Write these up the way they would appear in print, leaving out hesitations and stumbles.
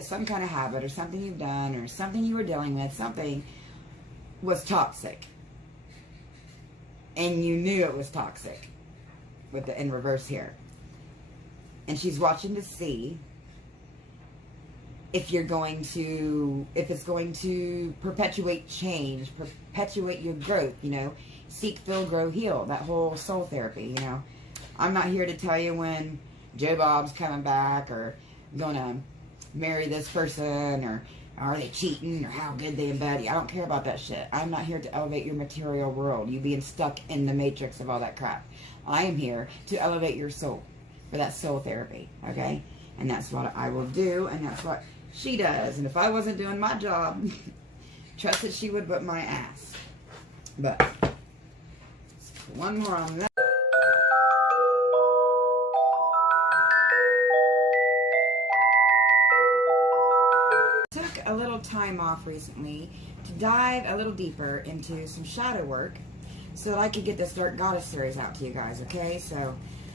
some kind of habit or something you've done or something you were dealing with, something was toxic. And you knew it was toxic with the in reverse here. And she's watching to see if it's going to perpetuate change, perpetuate your growth, you know, seek, fill, grow, heal, that whole soul therapy, you know. I'm not here to tell you when Joe Bob's coming back or gonna marry this person or are they cheating or how good they embody. I don't care about that shit. I'm not here to elevate your material world, you being stuck in the matrix of all that crap. I am here to elevate your soul for that soul therapy, okay? And that's what I will do, and that's what she does. And if I wasn't doing my job, trust that she would whip my ass. But one more on that. Took a little time off recently to dive a little deeper into some shadow work so that I could get this Dark Goddess series out to you guys, okay? So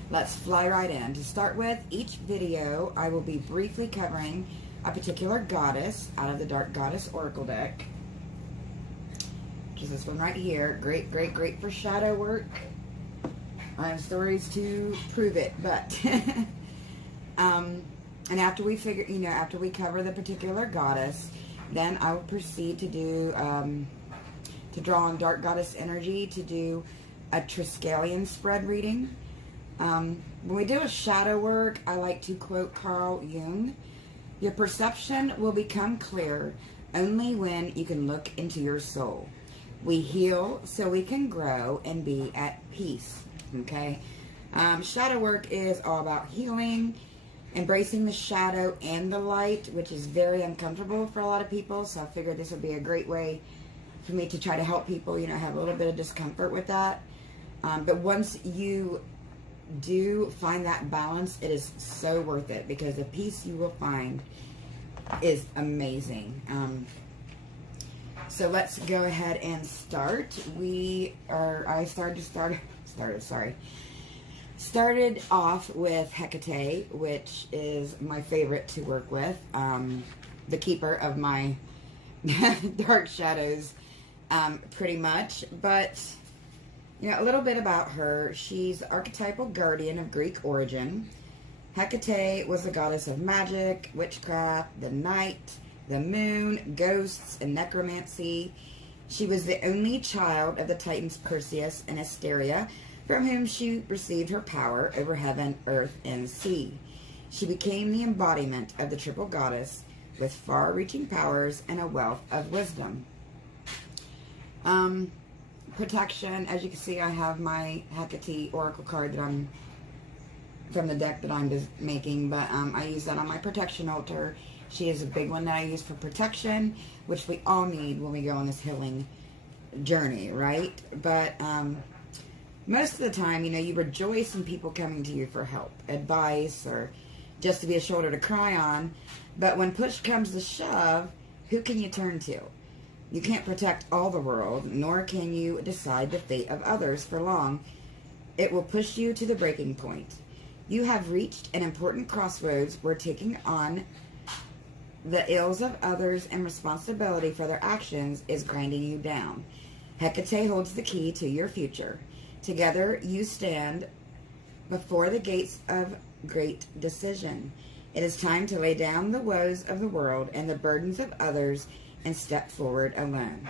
let's fly right in. To start with, each video I will be briefly covering a particular goddess out of the Dark Goddess Oracle deck, which is this one right here. Great, great, great for shadow work. I have stories to prove it, but and after we figure, you know, after we cover the particular goddess, then I will proceed to do to draw on Dark Goddess energy to do a Triskelion spread reading. When we do a shadow work, I like to quote Carl Jung: "Your perception will become clear only when you can look into your soul. We heal so we can grow and be at peace." Okay? Shadow work is all about healing, embracing the shadow and the light, which is very uncomfortable for a lot of people. So I figured this would be a great way for me to try to help people, you know, have a little bit of discomfort with that. But once you do find that balance, it is so worth it, because the peace you will find is amazing. So let's go ahead and start. Started off with Hecate, which is my favorite to work with, the keeper of my dark shadows, pretty much. But you know, a little bit about her. She's the archetypal guardian of Greek origin. Hecate was the goddess of magic, witchcraft, the night, the moon, ghosts, and necromancy. She was the only child of the titans Perseus and Asteria, from whom she received her power over heaven, earth, and sea. She became the embodiment of the triple goddess, with far-reaching powers and a wealth of wisdom. Protection, as you can see, I have my Hecate Oracle card that I'm from the deck that I'm just making, but I use that on my protection altar. She is a big one that I use for protection, which we all need when we go on this healing journey, right? But most of the time, you know, you rejoice in people coming to you for help, advice, or just to be a shoulder to cry on. But when push comes to shove, who can you turn to? You can't protect all the world, nor can you decide the fate of others for long. It will push you to the breaking point. You have reached an important crossroads where taking on the ills of others and responsibility for their actions is grinding you down. Hecate holds the key to your future. Together you stand before the gates of great decision. It is time to lay down the woes of the world and the burdens of others and step forward alone.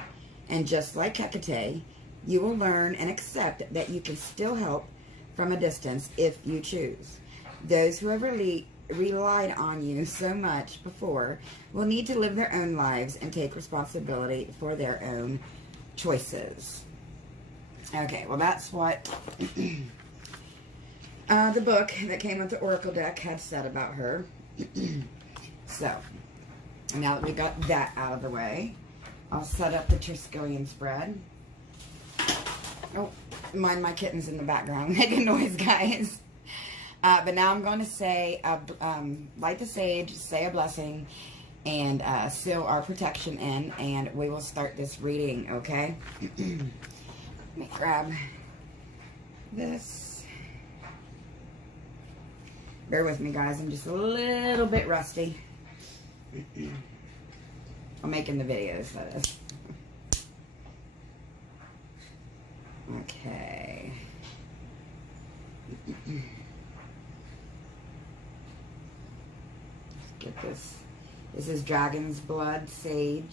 And just like Hecate, you will learn and accept that you can still help from a distance if you choose. Those who have relied on you so much before will need to live their own lives and take responsibility for their own choices. Okay, well, that's what the book that came with the Oracle deck had said about her. So, now that we got that out of the way, I'll set up the Triskelion spread. Oh, mind my kittens in the background making noise, guys. But now I'm going to say, light the sage, say a blessing, and seal our protection in, and we will start this reading, okay? Let me grab this. Bear with me, guys. I'm just a little bit rusty. I'm making the videos, that is. Okay. Let's get this. This is Dragon's Blood Sage.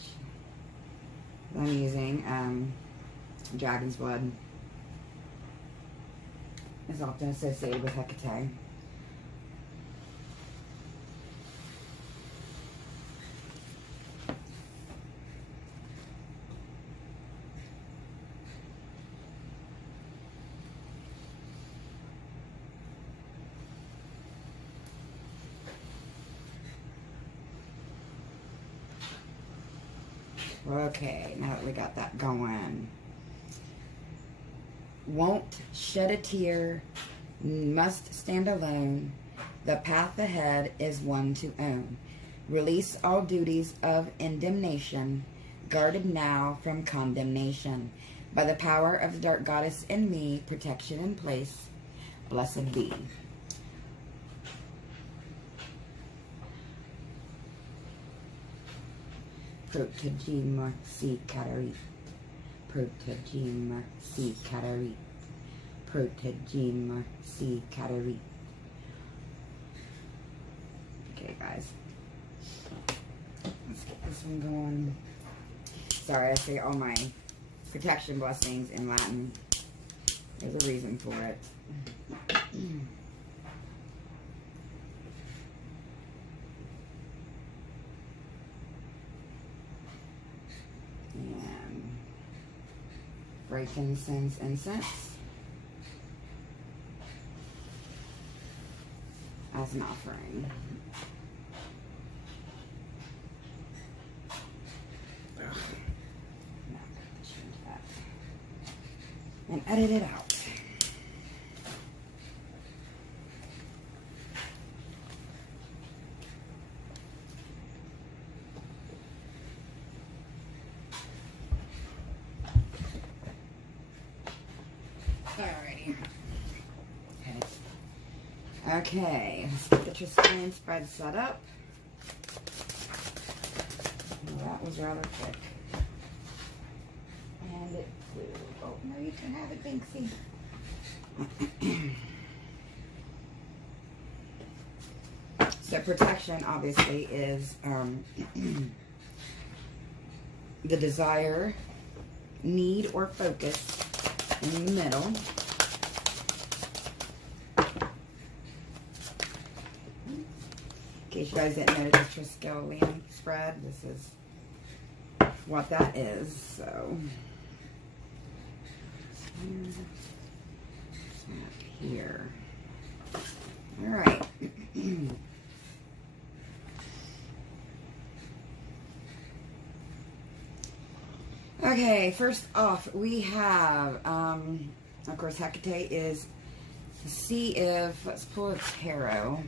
I'm using Dragon's Blood. Is often associated with Hecate. Okay, now that we got that going. Won't shed a tear, must stand alone. The path ahead is one to own. Release all duties of indemnation, guarded now from condemnation. By the power of the dark goddess in me, protection in place, blessed be. Protégime si catarit. Protégime si catarit. Protégime si catarit. Okay, guys. Let's get this one going. Sorry, I say all my protection blessings in Latin. There's a reason for it. And frankincense incense as an offering. Ugh. Now I'm going to change that and edit it out. Alrighty. Okay, let's get the Tristan spread set up. Well, that was rather quick. And it flew. Oh, no, you can have it, Binksy. So protection, obviously, is the desire, need, or focus in the middle. In case you guys didn't know the Triskelion spread, this is what that is. So, here. All right. Okay, first off, we have, of course, Hecate is, see if, let's pull a tarot.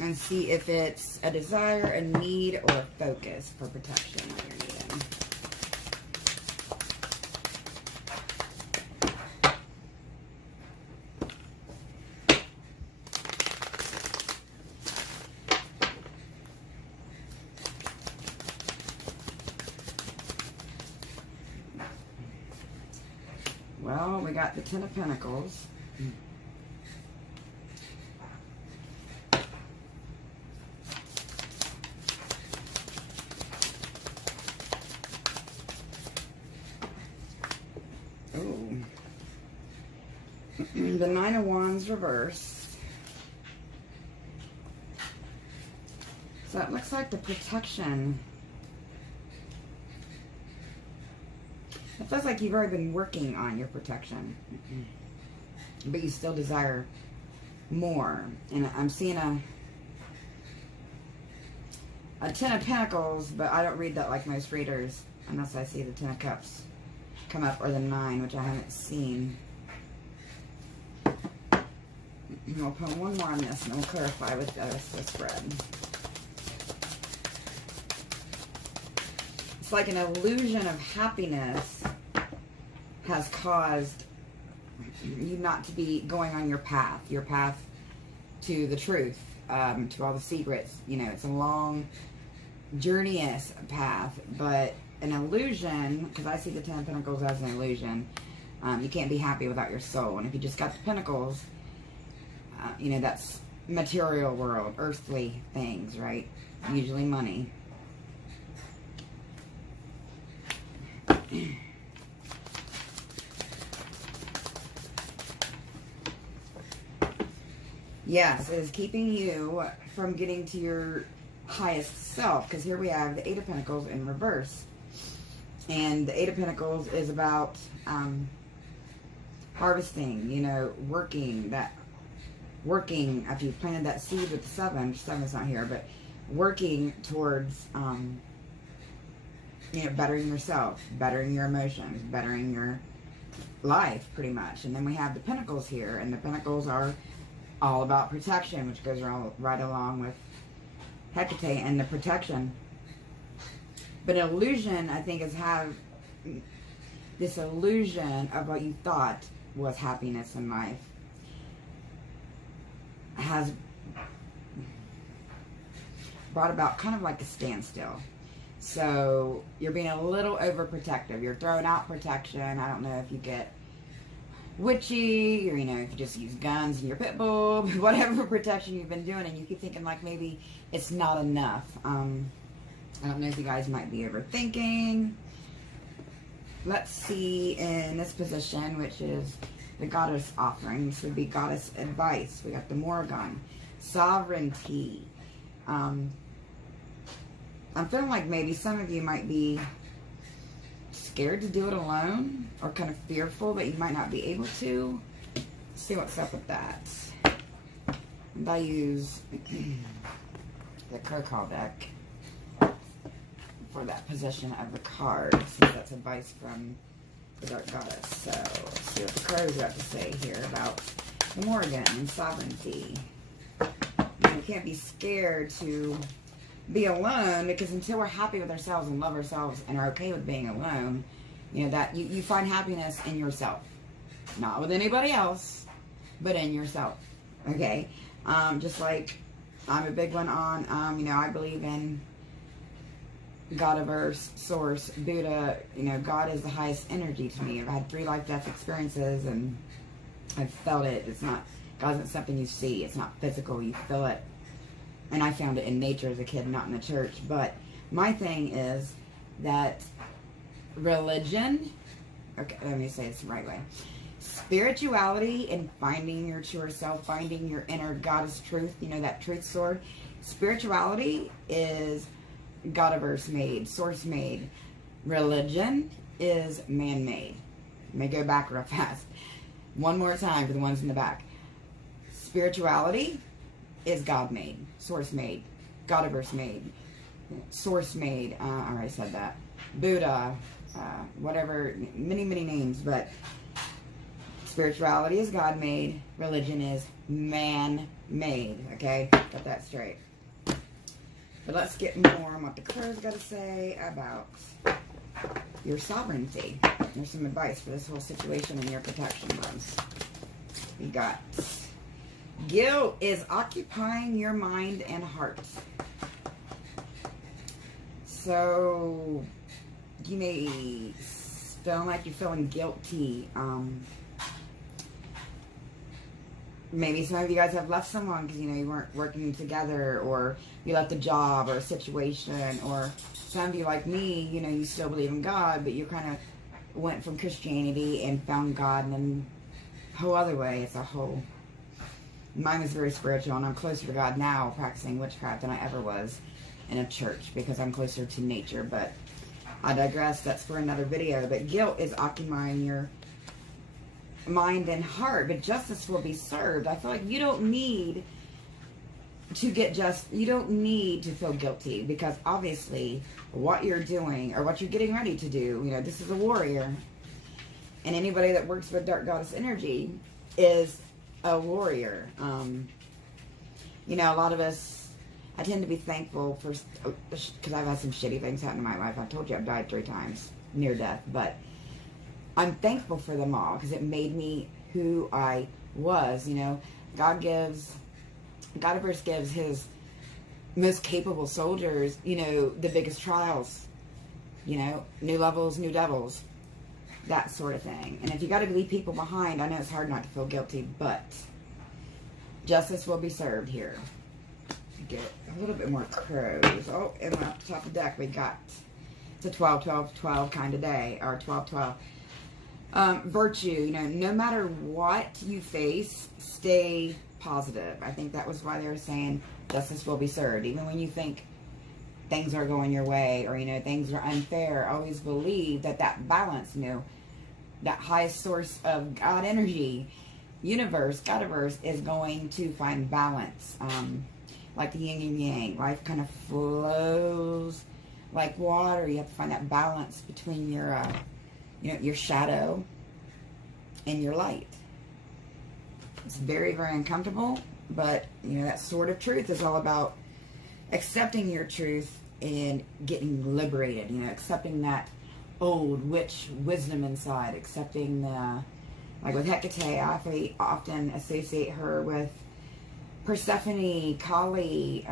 And see if it's a desire, a need, or a focus for protection that you're needing. Well, we got the Ten of Pentacles. The Nine of Wands reversed. So it looks like the protection. It feels like you've already been working on your protection. But you still desire more. And I'm seeing a Ten of Pentacles, but I don't read that like most readers. Unless I see the Ten of Cups come up, or the Nine, which I haven't seen. We'll put one more on this and we'll clarify with the rest of the spread. It's like an illusion of happiness has caused you not to be going on your path to the truth, to all the secrets. You know, it's a long, journeyous path, but an illusion, because I see the Ten of Pentacles as an illusion. You can't be happy without your soul. And if you just got the Pentacles, you know, that's material world, earthly things, right? Usually money. Yes, it is keeping you from getting to your highest self. Because here we have the Eight of Pentacles in reverse. And the Eight of Pentacles is about harvesting, you know, working after you've planted that seed with the seven's not here, but working towards, you know, bettering yourself, bettering your emotions, bettering your life, pretty much. And then we have the Pentacles here, and the Pentacles are all about protection, which goes right along with Hecate and the protection. But an illusion, I think, is have this illusion of what you thought was happiness in life has brought about kind of like a standstill. So you're being a little overprotective. You're throwing out protection. I don't know if you get witchy, or, you know, if you just use guns and your pit bull, whatever protection you've been doing, and you keep thinking like maybe it's not enough. I don't know if you guys might be overthinking. Let's see in this position, which is the Goddess offering. This would be Goddess advice. We got the Morrigan. Sovereignty. I'm feeling like maybe some of you might be scared to do it alone, or kind of fearful that you might not be able to. Let's see what's up with that. And I use the Crocodile deck for that position of the card, since that's advice from the Dark Goddess. So let's see what the cards got to say here about the Morrigan and sovereignty. You can't be scared to be alone, because until we're happy with ourselves and love ourselves and are okay with being alone, you know, that you find happiness in yourself, not with anybody else, but in yourself. Okay, just like I'm a big one on, you know, I believe in Godiverse, Source, Buddha. You know, God is the highest energy to me. I've had 3 life-death experiences, and I've felt it. It's not, God isn't something you see. It's not physical. You feel it. And I found it in nature as a kid, not in the church. But my thing is that religion, okay, let me say this the right way. Spirituality and finding your truer self, finding your inner goddess truth, you know, that truth sword. Spirituality is Godiverse made, source made. Religion is man-made. Let me go back real fast. One more time for the ones in the back. Spirituality is God made, source made, Godiverse made, source made. I already said that. Buddha, whatever, many names, but spirituality is God made, religion is man made. Okay, got that straight. But let's get more on what the cards got to say about your sovereignty. There's some advice for this whole situation and your protection ones. We got guilt is occupying your mind and heart. So you may feel like you're feeling guilty. Maybe some of you guys have left someone because, you know, you weren't working together, or you left a job or a situation, or some of you like me, you know, you still believe in God, but you kind of went from Christianity and found God in a whole other way. It's a whole... Mine was very spiritual, and I'm closer to God now practicing witchcraft than I ever was in a church, because I'm closer to nature. But I digress. That's for another video. But guilt is occupying your mind and heart, but justice will be served. I feel like you don't need to get you don't need to feel guilty, because obviously what you're doing, or what you're getting ready to do, you know, this is a warrior, and anybody that works with Dark Goddess energy is a warrior. You know, a lot of us, I tend to be thankful for, because I've had some shitty things happen in my life. I've told you I've died 3 times, near death, but I'm thankful for them all, because it made me who I was. You know, God gives Godiverse gives his most capable soldiers, you know, the biggest trials. You know, new levels, new devils. That sort of thing. And if you got to leave people behind, I know it's hard not to feel guilty, but justice will be served here. Get a little bit more crows. Oh, and off the top of the deck, we got, it's a 12, 12, 12 kind of day, or 12, 12. Virtue, you know, no matter what you face, stay positive. I think that was why they were saying justice will be served. Even when you think things are going your way, or, you know, things are unfair, always believe that that balance, you know, that highest source of God energy, universe, Godiverse, is going to find balance. Like the yin and yang, life kind of flows like water. You have to find that balance between your, you know, your shadow and your light. It's very, very uncomfortable, but, you know, that sort of truth is all about accepting your truth and getting liberated. You know, accepting that old witch wisdom inside, accepting the, like with Hecate, I often associate her with Persephone, Kali,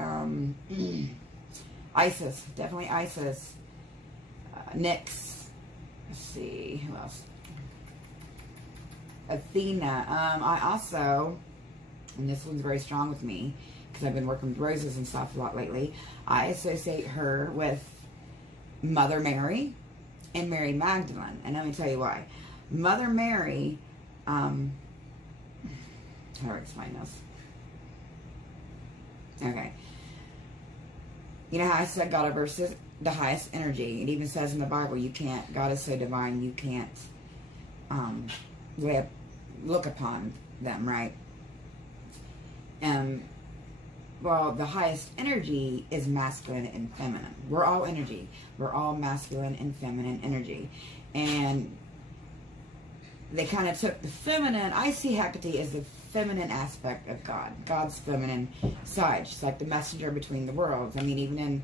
Isis, definitely Isis, Nyx, let's see, who else? Athena. I also, and this one's very strong with me, because I've been working with roses and stuff a lot lately, I associate her with Mother Mary and Mary Magdalene. And let me tell you why. Mother Mary, how do I explain this? Okay. You know how I said Godiverse is the highest energy? It even says in the Bible, you can't, God is so divine, you can't look upon them, right? Well, the highest energy is masculine and feminine. We're all energy. We're all masculine and feminine energy. And they kind of took the feminine. I see Hecate as the feminine aspect of God. God's feminine side. She's like the messenger between the worlds. I mean, even in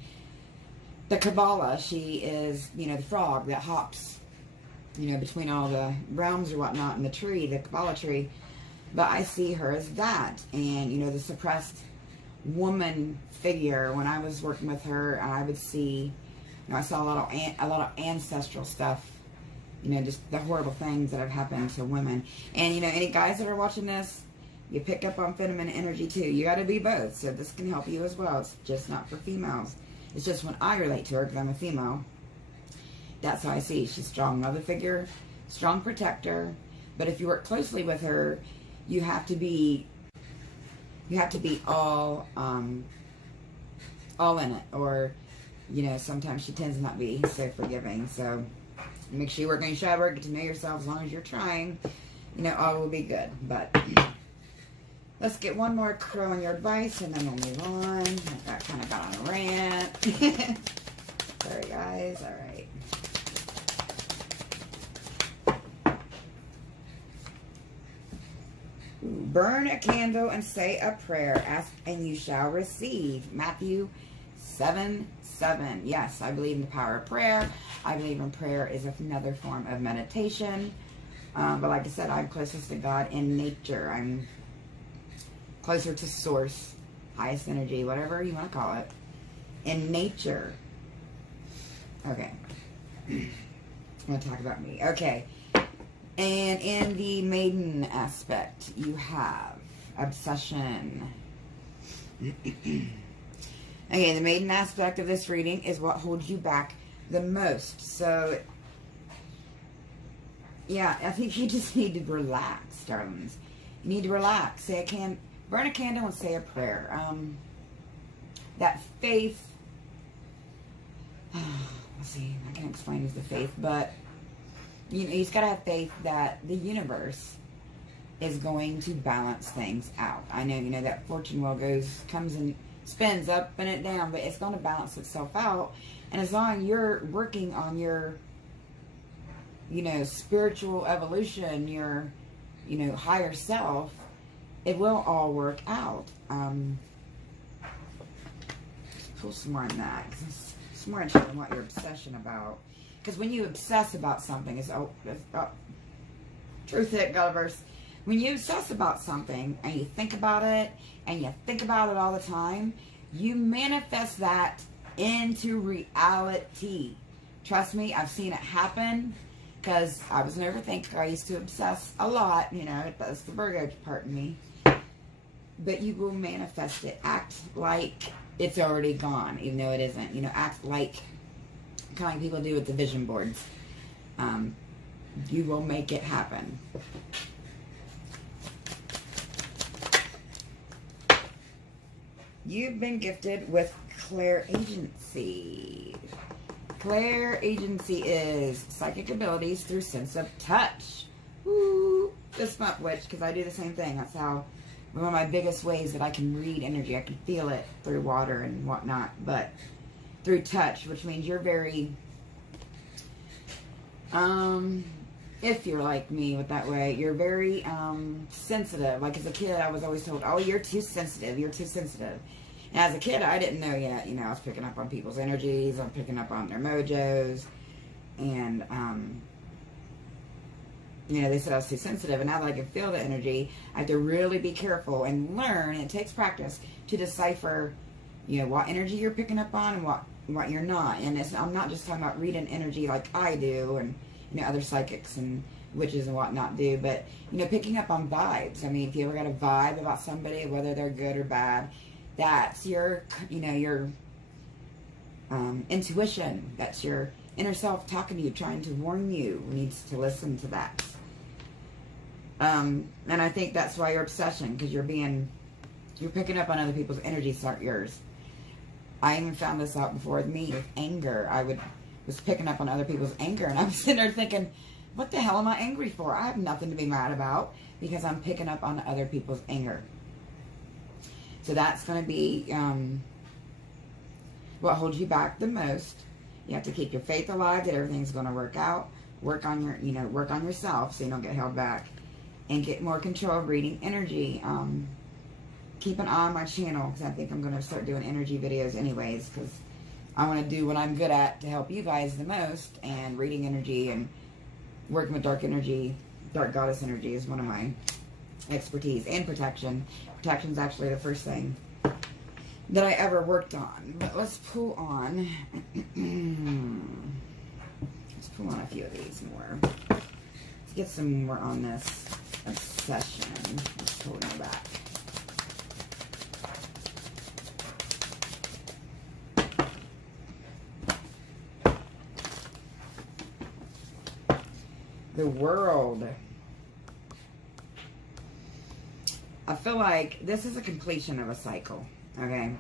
the Kabbalah, she is, you know, the frog that hops, you know, between all the realms or whatnot in the tree, the Kabbalah tree. But I see her as that. And, you know, the suppressed woman figure. When I was working with her, I would see, you know, I saw a lot of ancestral stuff. You know, just the horrible things that have happened to women. And, you know, any guys that are watching this, you pick up on feminine energy too. You got to be both. So this can help you as well. It's just not for females. It's just when I relate to her, because I'm a female, that's how I see. She's a strong mother figure, strong protector. But if you work closely with her, you have to be all in it. Or, you know, sometimes she tends to not be so forgiving. So make sure you work on your shadow work, get to know yourself. As long as you're trying, you know, all will be good. But let's get one more crow on your advice, and then we'll move on. I kind of got on a rant. Sorry, guys. All right. Burn a candle and say a prayer. Ask and you shall receive. Matthew 7:7. Yes, I believe in the power of prayer. I believe in prayer is another form of meditation. But like I said, I'm closest to God in nature. I'm closer to source, highest energy, whatever you want to call it, in nature. Okay. I'm going to talk about me. Okay. And in the maiden aspect, you have obsession. Okay, the maiden aspect of this reading is what holds you back the most. So, yeah, I think you just need to relax, darlings. You need to relax. Burn a candle and say a prayer. That faith, let's see, I can't explain the faith, but you know, you just gotta have faith that the universe is going to balance things out. I know, you know, that fortune wheel comes and spins up and it down, but it's going to balance itself out. And as long as you're working on your, you know, spiritual evolution, your, you know, higher self, it will all work out. Let's pull some more on that, because it's more interesting in what your obsession about. Because when you obsess about something, it's truth hit, Gulliver's. when you obsess about something and you think about it and you think about it all the time, you manifest that into reality. Trust me, I've seen it happen because I was an overthinker. I used to obsess a lot, you know, that's the Virgo part in me. But you will manifest it. Act like it's already gone, even though it isn't. You know, act like kind of like people do with the vision boards. You will make it happen. You've been gifted with clairagency. Clairagency is psychic abilities through sense of touch. Woo! Fist bump witch, because I do the same thing. That's how, one of my biggest ways that I can read energy. I can feel it through water and whatnot, but through touch, which means you're very, if you're like me with that way, you're very sensitive. Like as a kid, I was always told, oh, you're too sensitive, you're too sensitive. And as a kid, I didn't know yet, you know, I was picking up on people's energies, I'm picking up on their mojos, and, you know, they said I was too sensitive, and now that I can feel the energy, I have to really be careful and learn, and it takes practice to decipher, you know, what energy you're picking up on and what you're not. And I'm not just talking about reading energy like I do, and, you know, other psychics and witches and whatnot do, but, you know, picking up on vibes. I mean, if you ever got a vibe about somebody, whether they're good or bad, that's your, you know, your intuition. That's your inner self talking to you, trying to warn you. Needs to listen to that. And I think that's why your obsession, because you're picking up on other people's energies, aren't yours. I even found this out before with me, with anger. I was picking up on other people's anger, and I was sitting there thinking, what the hell am I angry for? I have nothing to be mad about, because I'm picking up on other people's anger. So that's going to be what holds you back the most. You have to keep your faith alive that everything's going to work out. Work on your, you know, work on yourself so you don't get held back, and get more control of reading energy. Keep an eye on my channel, because I think I'm going to start doing energy videos anyways, because I want to do what I'm good at to help you guys the most, and reading energy and working with dark energy, dark goddess energy is one of my expertise, and protection. Protection's actually the first thing that I ever worked on. But let's pull on. Let's pull on a few of these more. Let's get some more on this obsession. Let's pull it back. The World. I feel like this is a completion of a cycle, okay?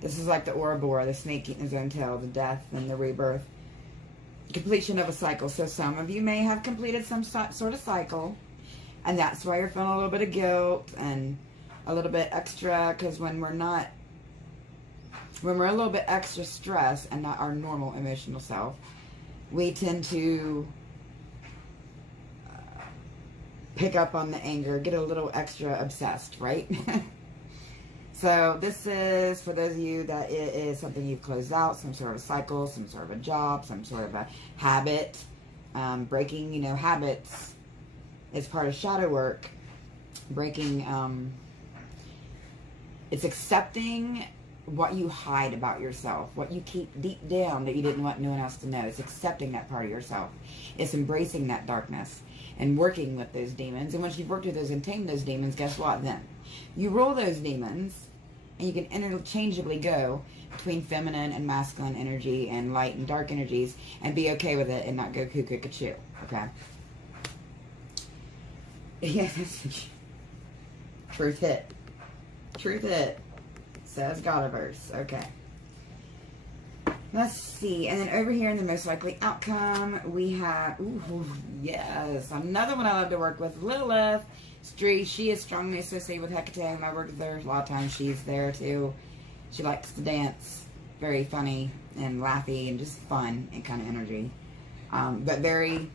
This is like the Ouroboros, the snake eating his own tail, the death and the rebirth. Completion of a cycle. So some of you may have completed some sort of cycle, and that's why you're feeling a little bit of guilt and a little bit extra, because when we're a little bit extra stressed and not our normal emotional self, we tend to pick up on the anger, get a little extra obsessed, right? So this is, for those of you that it is something you've closed out, some sort of cycle, some sort of a job, some sort of a habit. Breaking, you know, habits is part of shadow work. Breaking, it's accepting what you hide about yourself, what you keep deep down that you didn't want no one else to know. It's accepting that part of yourself. It's embracing that darkness and working with those demons. And once you've worked with those and tamed those demons, guess what then? You roll those demons, and you can interchangeably go between feminine and masculine energy and light and dark energies, and be okay with it and not go cuckoo-cuckoo, okay? Yeah, truth hit. Truth hit. Says Godiverse. Okay. Let's see. And then over here in the most likely outcome, we have, ooh, yes, another one I love to work with, Lilith. She is strongly associated with Hecate. When I work with her, a lot of times she's there too. She likes to dance. Very funny and laughy and just fun and kind of energy. But very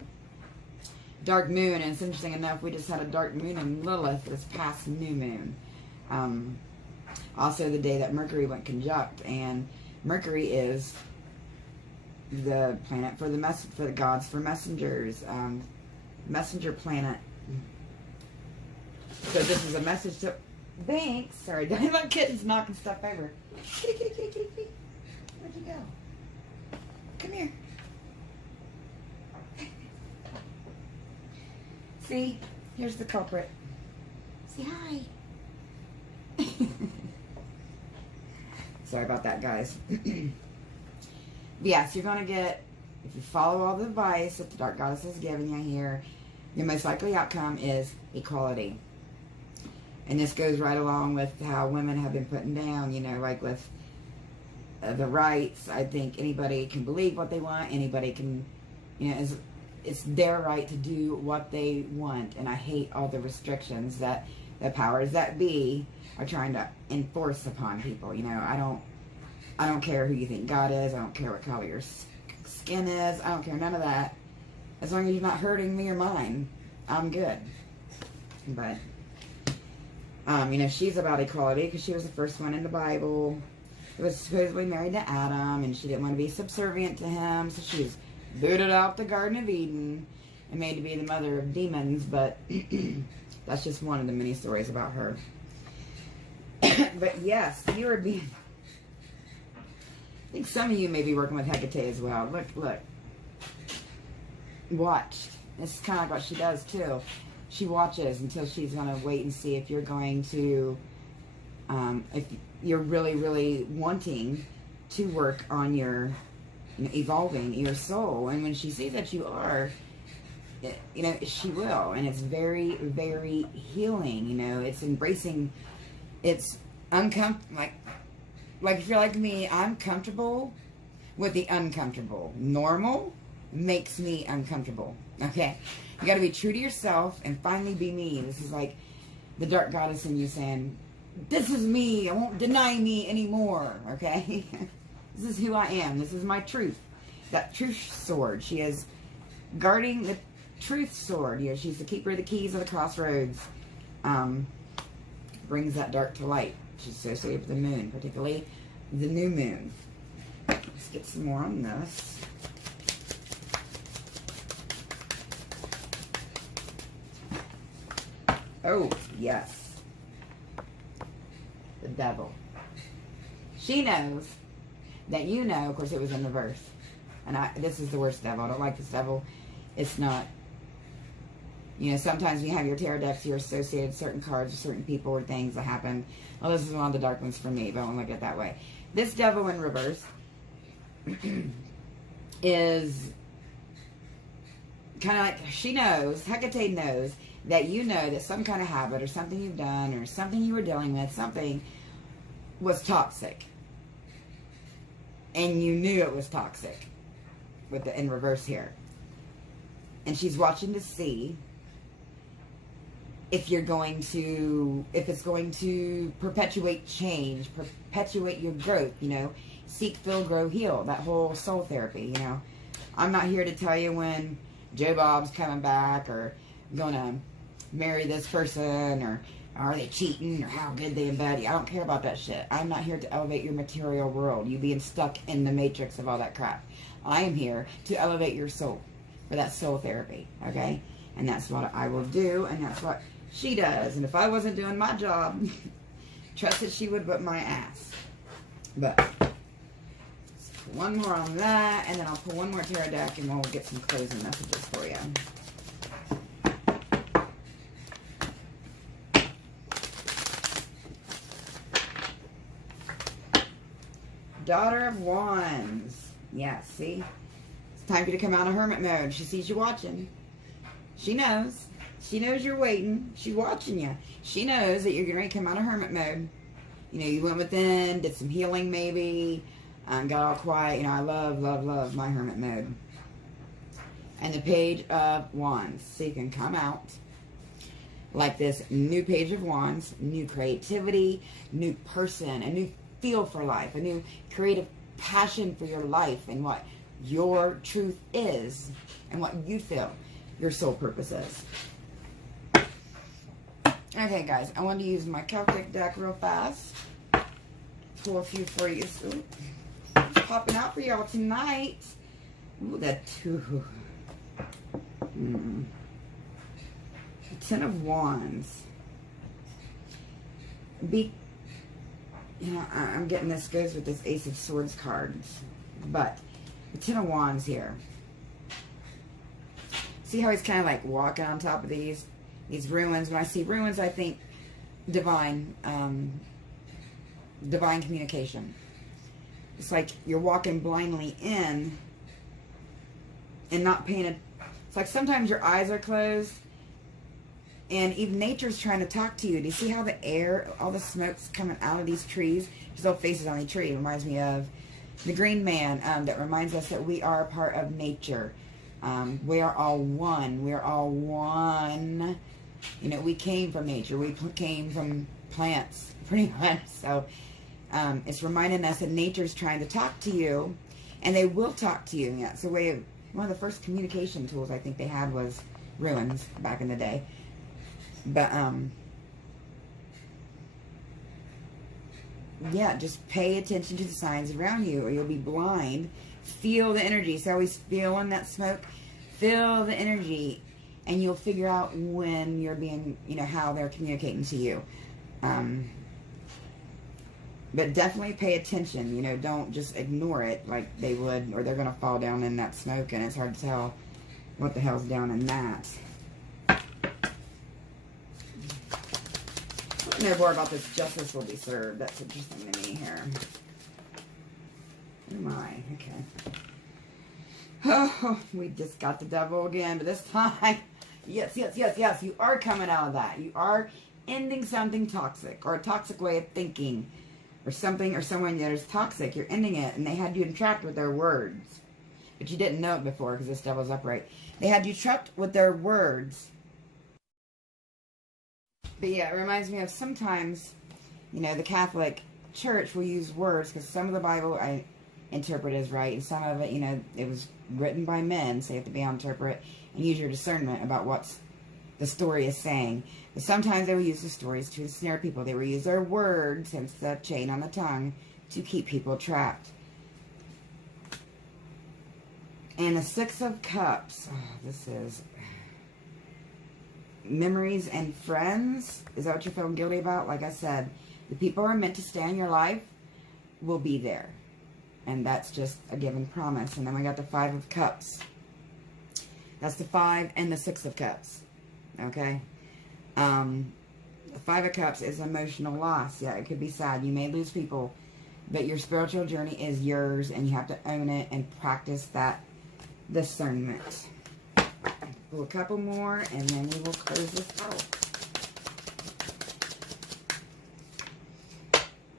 dark moon. And it's interesting enough, we just had a dark moon in Lilith this past new moon. Also the day that Mercury went conjunct, and Mercury is the planet for the gods, for messengers, messenger planet. So this is a message to Banks. Sorry, my kitten's knocking stuff over. Kitty, kitty, kitty, kitty, kitty. Where'd you go? Come here. See, here's the culprit. Say hi. Sorry about that, guys. Yes, you're going to get, if you follow all the advice that the Dark Goddess has given you here, your most likely outcome is equality. And this goes right along with how women have been putting down, you know, like with the rights. I think anybody can believe what they want. Anybody can, you know, it's their right to do what they want. And I hate all the restrictions that the powers that be are trying to enforce upon people. You know, I don't care who you think God is. I don't care what color your skin is. I don't care none of that. As long as you're not hurting me or mine, I'm good. But, you know, she's about equality because she was the first one in the Bible. She was supposedly married to Adam, and she didn't want to be subservient to him, so she was booted out the Garden of Eden and made to be the mother of demons. But that's just one of the many stories about her. But yes, you are being... I think some of you may be working with Hecate as well. Look. Watch. This is kind of like what she does too. She watches until she's going to wait and see if you're going to, if you're really, really wanting to work on your, you know, evolving your soul. And when she sees that you are, you know, she will. And it's very, very healing. You know, it's embracing, it's uncomfortable. Like if you're like me, I'm comfortable with the uncomfortable. Normal makes me uncomfortable. Okay? You got to be true to yourself and finally be me. This is like the Dark Goddess in you saying, this is me. I won't deny me anymore. Okay? This is who I am. This is my truth. That truth sword. She is guarding the truth sword. You know, she's the keeper of the keys of the crossroads. Brings that dark to light. She's associated with the moon, particularly the new moon. Let's get some more on this. Oh, yes. The devil. She knows that you know, of course it was in reverse. And this is the worst devil. I don't like this devil. It's not, you know, sometimes when you have your tarot decks, you're associated with certain cards or certain people or things that happen. Well, this is one of the dark ones for me, but I won't look at it that way. This devil in reverse is kind of like, she knows, Hecate knows, that you know that some kind of habit or something you've done or something you were dealing with, something was toxic. And you knew it was toxic with the in reverse here. And she's watching to see if you're going to, if it's going to perpetuate change, perpetuate your growth, you know, seek, fill, grow, heal, that whole soul therapy, you know. I'm not here to tell you when Joe Bob's coming back or gonna marry this person or are they cheating or how good they embody. I don't care about that shit. I'm not here to elevate your material world, you being stuck in the matrix of all that crap. I am here to elevate your soul for that soul therapy, okay? And that's what I will do, and that's what she does. And if I wasn't doing my job, trust that she would whip my ass. But let's put one more on that, and then I'll pull one more tarot deck, and we'll get some closing messages for you. Daughter of Wands. Yeah, see? It's time for you to come out of hermit mode. She sees you watching. She knows. She knows you're waiting. She's watching you. She knows that you're getting ready to come out of hermit mode. You know, you went within, did some healing maybe, got all quiet. You know, I love, love, love my hermit mode. And the Page of Wands. So you can come out like this new Page of Wands, new creativity, new person, a new feel for life, a new creative passion for your life and what your truth is and what you feel your soul purpose is. Okay, guys, I want to use my Celtic deck real fast. Pull a few for you. So, it's popping out for y'all tonight. Ooh, that two. The Ten of Wands. be, you know, I'm getting this goes with this Ace of Swords cards, but the Ten of Wands here. See how he's kind of like walking on top of these ruins. When I see ruins, I think divine communication. It's like you're walking blindly in and not paying it. It's like sometimes your eyes are closed and even nature's trying to talk to you. Do you see how the air, all the smoke's coming out of these trees? There's no faces on the tree. It reminds me of the Green Man. That reminds us that we are a part of nature. We are all one. We are all one. You know, we came from nature. We came from plants, pretty much. So it's reminding us that nature's trying to talk to you, and they will talk to you. Yeah, it's a way of, one of the first communication tools I think they had was ruins back in the day. But yeah, just pay attention to the signs around you, or you'll be blind. Feel the energy. So always feeling that smoke. Feel the energy, and you'll figure out when you're being, you know, how they're communicating to you. But definitely pay attention. You know, don't just ignore it like they would, or they're going to fall down in that smoke, and it's hard to tell what the hell's down in that. No more about this. Justice will be served. That's interesting to me here. Oh my, okay. Oh, we just got the devil again, but this time, yes, you are coming out of that. You are ending something toxic, or a toxic way of thinking, or something, or someone that is toxic. You're ending it, and they had you entrapped with their words. But you didn't know it before, because this devil's upright. They had you trapped with their words. But yeah, it reminds me of sometimes, you know, the Catholic Church will use words, because some of the Bible I interpret as right, and some of it, you know, it was written by men, so you have to be able to interpret and use your discernment about what the story is saying. But sometimes they will use the stories to ensnare people. They will use their words, hence the chain on the tongue, to keep people trapped. And the Six of Cups, this is memories and friends. Is that what you're feeling guilty about? Like I said, the people who are meant to stay in your life will be there. And that's just a given promise. And then we got the Five of Cups. That's the Five and the Six of Cups. Okay? The Five of Cups is emotional loss. Yeah, it could be sad. You may lose people. But your spiritual journey is yours. And you have to own it and practice that discernment. Pull a couple more, and then we will close this out.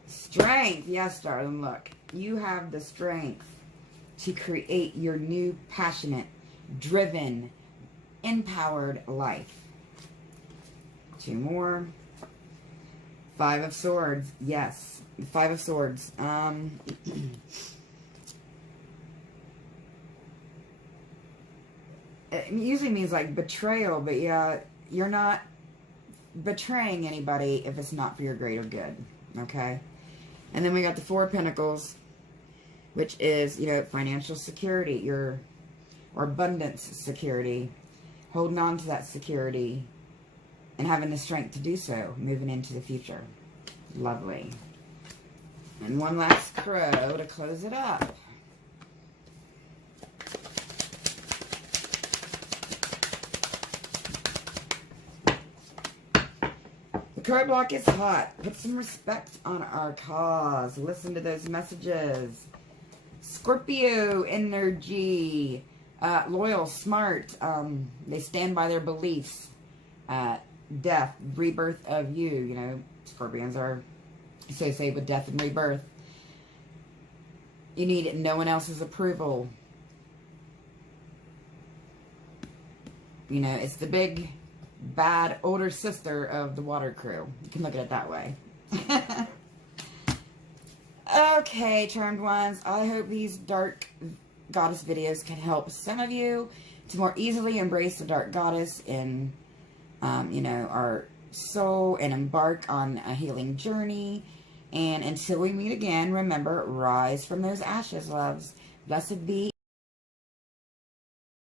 Strength. Yes, darling, look. You have the strength to create your new, passionate, driven, empowered life. Two more. Five of Swords. Yes. Five of Swords. It usually means like betrayal, but yeah, you're not betraying anybody if it's not for your greater good, okay? And then we got the Four of Pentacles, which is, you know, financial security, or abundance security, holding on to that security and having the strength to do so, moving into the future. Lovely. And one last crow to close it up. The card block is hot. Put some respect on our cause. Listen to those messages. Scorpio energy. Loyal, smart. They stand by their beliefs. Death, rebirth of you. You know, Scorpions are associated with death and rebirth. You need no one else's approval. You know, it's the big, bad older sister of the water crew. You can look at it that way. Okay, charmed ones. I hope these dark goddess videos can help some of you to more easily embrace the dark goddess in, you know, our soul, and embark on a healing journey. And until we meet again, remember, rise from those ashes, loves. Blessed be